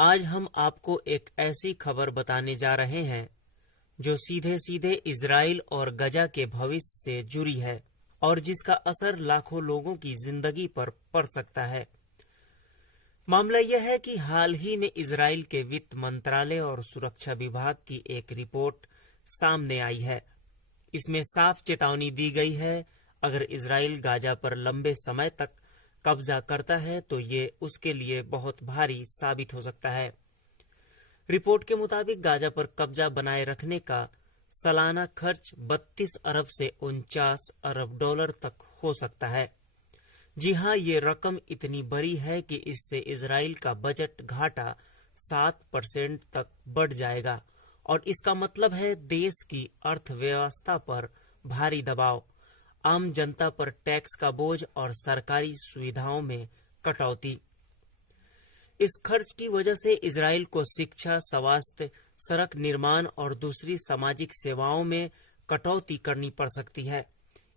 आज हम आपको एक ऐसी खबर बताने जा रहे हैं जो सीधे सीधे इजराइल और गजा के भविष्य से जुड़ी है और जिसका असर लाखों लोगों की जिंदगी पर पड़ सकता है। मामला यह है कि हाल ही में इजराइल के वित्त मंत्रालय और सुरक्षा विभाग की एक रिपोर्ट सामने आई है। इसमें साफ चेतावनी दी गई है, अगर इजराइल गाजा पर लंबे समय तक कब्जा करता है तो ये उसके लिए बहुत भारी साबित हो सकता है। रिपोर्ट के मुताबिक गाजा पर कब्जा बनाए रखने का सालाना खर्च 32 अरब से 49 अरब डॉलर तक हो सकता है। जी हां, ये रकम इतनी बड़ी है कि इससे इजराइल का बजट घाटा 7% तक बढ़ जाएगा और इसका मतलब है देश की अर्थव्यवस्था पर भारी दबाव, आम जनता पर टैक्स का बोझ और सरकारी सुविधाओं में कटौती। इस खर्च की वजह से इजराइल को शिक्षा, स्वास्थ्य, सड़क निर्माण और दूसरी सामाजिक सेवाओं में कटौती करनी पड़ सकती है।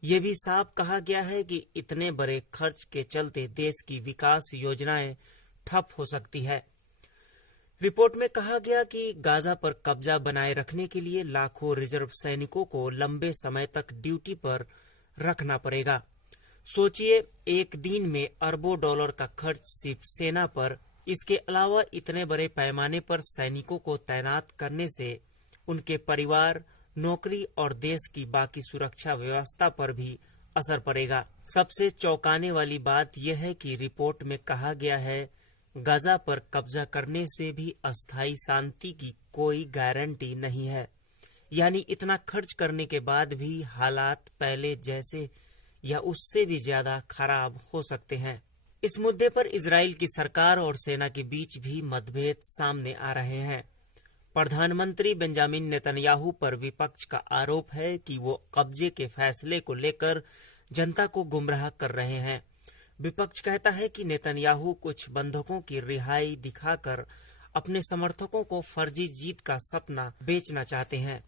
ये भी साफ कहा गया है कि इतने बड़े खर्च के चलते देश की विकास योजनाएं ठप हो सकती है। रिपोर्ट में कहा गया कि गाजा पर कब्जा बनाए रखने के लिए लाखों रिजर्व सैनिकों को लंबे समय तक ड्यूटी पर रखना पड़ेगा। सोचिए, एक दिन में अरबों डॉलर का खर्च सिर्फ सेना पर। इसके अलावा इतने बड़े पैमाने पर सैनिकों को तैनात करने से उनके परिवार, नौकरी और देश की बाकी सुरक्षा व्यवस्था पर भी असर पड़ेगा। सबसे चौंकाने वाली बात यह है कि रिपोर्ट में कहा गया है, गाजा पर कब्जा करने से भी अस्थायी शांति की कोई गारंटी नहीं है। यानी इतना खर्च करने के बाद भी हालात पहले जैसे या उससे भी ज्यादा खराब हो सकते हैं। इस मुद्दे पर इजराइल की सरकार और सेना के बीच भी मतभेद सामने आ रहे हैं। प्रधानमंत्री बेंजामिन नेतन्याहू पर विपक्ष का आरोप है कि वो कब्जे के फैसले को लेकर जनता को गुमराह कर रहे हैं। विपक्ष कहता है कि नेतन्याहू कुछ बंधकों की रिहाई दिखाकर अपने समर्थकों को फर्जी जीत का सपना बेचना चाहते हैं।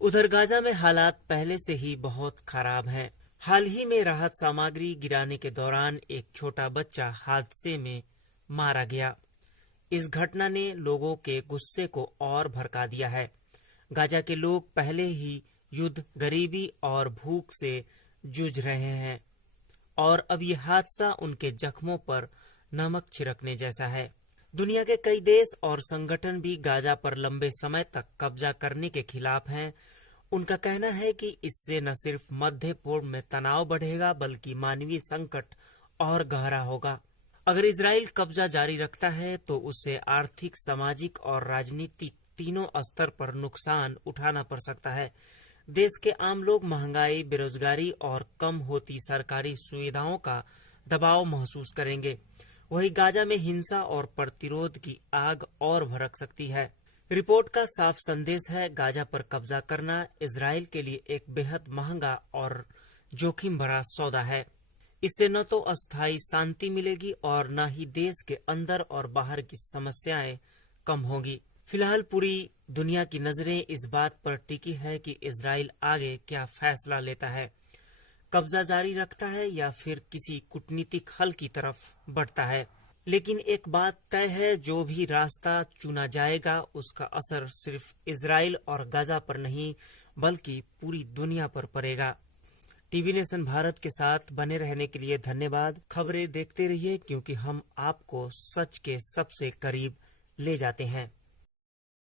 उधर गाजा में हालात पहले से ही बहुत खराब हैं। हाल ही में राहत सामग्री गिराने के दौरान एक छोटा बच्चा हादसे में मारा गया। इस घटना ने लोगों के गुस्से को और भड़का दिया है। गाजा के लोग पहले ही युद्ध, गरीबी और भूख से जूझ रहे हैं और अब ये हादसा उनके जख्मों पर नमक छिड़कने जैसा है। दुनिया के कई देश और संगठन भी गाजा पर लंबे समय तक कब्जा करने के खिलाफ हैं। उनका कहना है कि इससे न सिर्फ मध्य पूर्व में तनाव बढ़ेगा बल्कि मानवीय संकट और गहरा होगा। अगर इजराइल कब्जा जारी रखता है तो उससे आर्थिक, सामाजिक और राजनीतिक तीनों स्तर पर नुकसान उठाना पड़ सकता है। देश के आम लोग महंगाई, बेरोजगारी और कम होती सरकारी सुविधाओं का दबाव महसूस करेंगे। वहीं गाजा में हिंसा और प्रतिरोध की आग और भड़क सकती है। रिपोर्ट का साफ संदेश है, गाजा पर कब्जा करना इजराइल के लिए एक बेहद महंगा और जोखिम भरा सौदा है। इससे न तो अस्थायी शांति मिलेगी और न ही देश के अंदर और बाहर की समस्याएं कम होगी। फिलहाल पूरी दुनिया की नजरें इस बात पर टिकी है कि इजराइल आगे क्या फैसला लेता है, कब्जा जारी रखता है या फिर किसी कूटनीतिक हल की तरफ बढ़ता है। लेकिन एक बात तय है, जो भी रास्ता चुना जाएगा उसका असर सिर्फ इजराइल और गाजा पर नहीं बल्कि पूरी दुनिया पर पड़ेगा। टीवी नेशन भारत के साथ बने रहने के लिए धन्यवाद। खबरें देखते रहिए क्योंकि हम आपको सच के सबसे करीब ले जाते हैं।